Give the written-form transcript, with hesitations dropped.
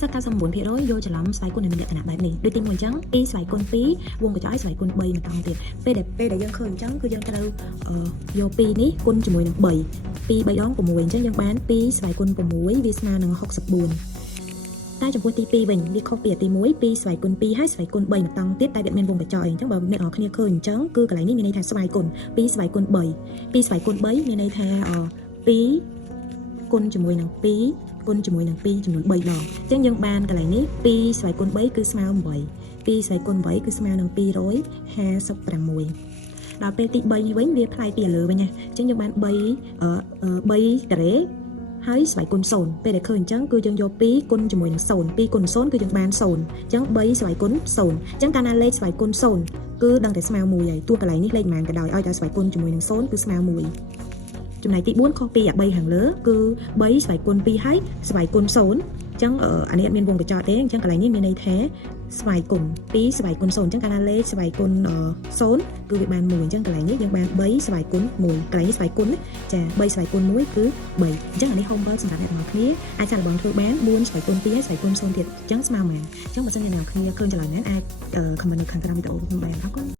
សកា9%យកច្រឡំស្វ័យគុណនៅលក្ខណៈបែបនេះដូចទី1អញ្ចឹង2ស្វ័យគុណ2វងកញ្ចក់ឲ្យស្វ័យគុណ3បន្តទៀតពេលដែលយើងឃើញអញ្ចឹងគឺយើងត្រូវយក2នេះគុណជាមួយនឹង3 2 3ដង6អញ្ចឹងយើងបាន2ស្វ័យគុណ6វាស្មើនឹង64តែចំពោះទី2វិញវាខុសពីទី1 2ស្វ័យគុណ2ហើយស្វ័យគុណ3បន្តទៀតតែវាមានវងកញ្ចក់អីអញ្ចឹងបើអ្នកនរគ្នាឃើញអញ្ចឹងគឺកន្លែងនេះមានន័យថាស្វ័យគុណ2ស្វ័យគុណ3 2ស្វ័យគុណ3មានន័យថា2គុណជាមួយនឹង2គុណជាមួយនឹង2ចំនួន3ដងអញ្ចឹងយើងបានកន្លែងនេះ2ស្វ័យគុណ3គឺស្មើ8 2ស្វ័យគុណ8គឺស្មើនឹង256ដល់ពេលទី3វិញវាផ្លាយពីលើវិញណាអញ្ចឹងយើងបាន3ការ៉េហើយស្វ័យគុណ0ពេលដែលឃើញអញ្ចឹងគឺយើងយក2គុណជាមួយនឹង0 2គុណ0គឺយើងបាន0អញ្ចឹង3ស្វ័យគុណ0អញ្ចឹងកាលណាលេខស្វ័យគុណ0គឺដឹងតែស្មើ1ហើយទោះកន្លែងនេះលេខប៉ុន្មានក៏ដោយឲ្យតែស្វ័យគុណជាមួយនឹង0គឺស្មើ1ចំណែកទី4ខុសពីអា3ខាងលើគឺ3ស្វ័យគុណ2ហើយស្វ័យគុណ0អញ្ចឹងអានេះអត់មានវងកញ្ចក់ទេអញ្ចឹងកន្លែងនេះមានន័យថាស្វ័យគុណ2ស្វ័យគុណ0អញ្ចឹងកាលណាលេខស្វ័យគុណ0គឺវាបាន1អញ្ចឹងកន្លែងនេះយើងបាន3ស្វ័យគុណ1កន្លែងនេះស្វ័យគុណចា3ស្វ័យគុណ1គឺ3អញ្ចឹងអានេះ homework សម្រាប់អ្នកនរគ្នាអាចសាកល្បងធ្វើបាន4ស្វ័យគុណ2ហើយស្វ័យគុណ0ទៀតអញ្ចឹងស្មើប៉ុន្មានអញ្ចឹងបើសិនជាអ្នកនរគ្នាឃើញចម្លើយណាអាច comment នៅខាងក្រោមវីដេអូខ្ញុំបានអរគុណ